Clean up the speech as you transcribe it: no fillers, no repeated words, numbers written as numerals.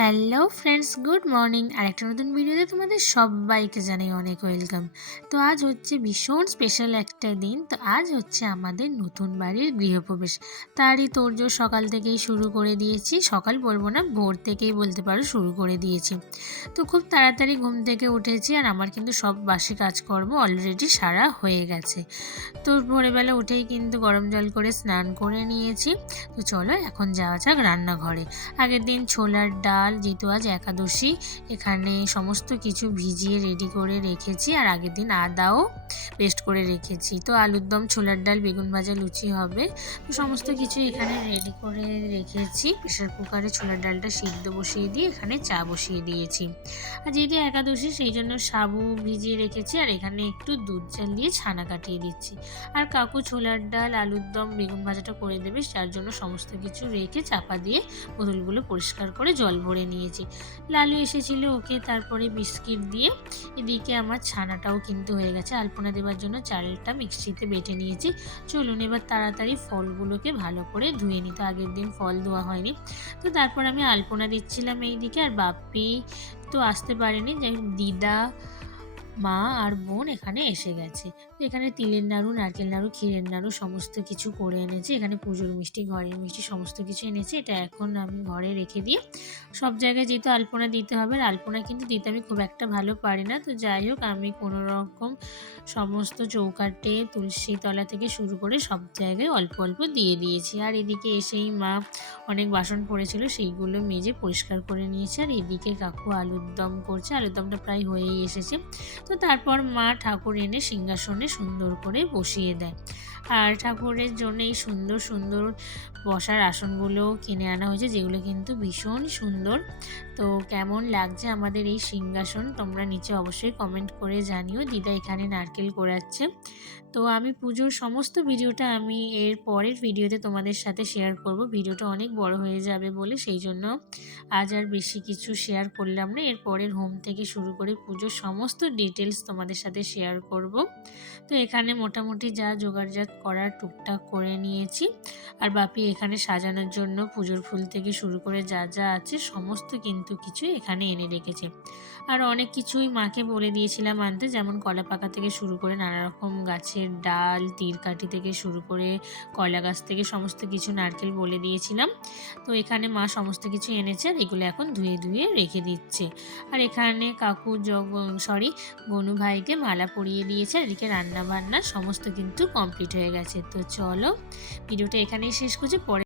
Hello friends, good morning. আরেকটা নতুন ভিডিওতে তোমাদের সবাইকে জানাই অনেক ওয়েলকাম। তো আজ হচ্ছে ভীষণ স্পেশাল একটা দিন। তো আজ হচ্ছে আমাদের নতুন বাড়ির গৃহপ্রবেশ। তারই তোড়জোড় সকাল থেকেই শুরু করে দিয়েছি। সকাল বলবো না, ভোর থেকেই বলতে পারো শুরু করে দিয়েছি। তো খুব তাড়াতাড়ি ঘুম থেকে উঠেছি, আর আমার কিন্তু সব বাসি কাজকর্ম অলরেডি সারা হয়ে গেছে। তো ভোরবেলা উঠেই কিন্তু গরম জল করে স্নান করে নিয়েছি। তো চলো এখন যাওয়া যাক রান্নাঘরে। আগের দিন ছোলার ডাল, যেহেতু আজ একাদশী, এখানে সমস্ত কিছু ভিজিয়ে রেডি করে রেখেছি, আর আগের দিন আদাও পেস্ট করে রেখেছি। তো আলুর দম, ছোলার ডাল, বেগুন ভাজা, লুচি হবে। তো সমস্ত কিছু এখানে রেডি করে রেখেছি। প্রেশার কুকারে ছোলার ডালটা সিদ্ধ বসিয়ে দিয়ে এখানে চা বসিয়ে দিয়েছি। আর যেহেতু একাদশী, সেই জন্য সাবু ভিজিয়ে রেখেছি, আর এখানে একটু দুধ জাল দিয়ে ছানা কাটিয়ে দিচ্ছি। আর কাকু ছোলার ডাল, আলুর দম, বেগুন ভাজাটা করে দেবে, যার জন্য সমস্ত কিছু রেখে চাপা দিয়ে বোতলগুলো পরিষ্কার করে জল ভরে নিয়েছি। লালু এসেছিল, ওকে তারপরে বিস্কিট দিয়ে এদিকে আমার ছানাটাও কিন্তু হয়ে গেছে। আলপনা দেওয়ার জন্য চালটা মিক্সিতে বেটে নিয়েছি। চলুন এবার তাড়াতাড়ি ফলগুলোকে ভালো করে ধুয়ে নিতে, আগের দিন ফল ধোয়া হয়নি। তো তারপর আমি আলপনা দিচ্ছিলাম এইদিকে, আর বাপ্পি তো আসতে পারেনি, যাই দিদা, মা আর বোন এখানে এসে গেছে। তো এখানে তিলের নাড়ু, নারকেল নাড়ু, ক্ষীরের নাড়ু সমস্ত কিছু করে এনেছে। এখানে পুজোর মিষ্টি, ঘরের মিষ্টি সমস্ত কিছু এনেছে। এটা এখন আমি ঘরে রেখে দিয়ে সব জায়গায় যেহেতু আলপনা দিতে হবে, আর আলপনা কিন্তু দিতে আমি খুব একটা ভালো পারি না। তো যাই হোক, আমি কোনো রকম সমস্ত চৌকাঠে, তুলসী তলা থেকে শুরু করে সব জায়গায় অল্প অল্প দিয়ে দিয়েছি। আর এদিকে এসেই মা অনেক বাসন পড়েছিল, সেইগুলো মেজে পরিষ্কার করে নিয়েছে। আর এদিকে কাকু আলুর দম করছে, আলুর দমটা প্রায় হয়েই এসেছে। তো তারপর মা ঠাকুর এনে সিংহাসনে সুন্দর করে বসিয়ে দেয়। আর ঠাকুরের জন্য এই সুন্দর সুন্দর বসার আসনগুলো কিনে আনা হয়েছে, যেগুলো কিন্তু ভীষণ সুন্দর। তো কেমন লাগছে আমাদের এই সিংহাসন তোমরা নিচে অবশ্যই কমেন্ট করে জানিও। দিদা এখানে নারকেল কোড়াচ্ছে। তো আমি পুজোর সমস্ত ভিডিওটা আমি এর পরের ভিডিওতে তোমাদের সাথে শেয়ার করব। ভিডিওটা অনেক বড় হয়ে যাবে বলে সেই জন্য আজ আর বেশি কিছু শেয়ার করলাম না। এর পরের হোম থেকে শুরু করে পুজোর সমস্ত ডিটেলস তোমাদের সাথে শেয়ার করব। তো এখানে মোটামুটি যা জোগাড়জাত করার টুকটাক করে নিয়েছি। আর বাপি এখানে সাজানোর জন্য পুজোর ফুল থেকে শুরু করে যা যা আছে সমস্ত কিন্তু কিছু এখানে এনে রেখেছে। আর অনেক কিছুই মাকে বলে দিয়েছিলাম আনতে, যেমন কলা পাকা থেকে শুরু করে নানা রকম গাছের ডাল, তীরকাঠি থেকে শুরু করে কলা গাছ থেকে সমস্ত কিছু, নারকেল বলে দিয়েছিলাম। তো এখানে মা সমস্ত কিছু এনেছে, আর এগুলো এখন ধুয়ে ধুয়ে রেখে দিচ্ছে। আর এখানে কাকু গনু ভাইকে মালা পরিয়ে দিয়েছে। আর এদিকে রান্না বান্না সমস্ত কিন্তু কমপ্লিট হয়ে গেছে। তো চলো ভিডিওটা এখানেই শেষ করছি। পরে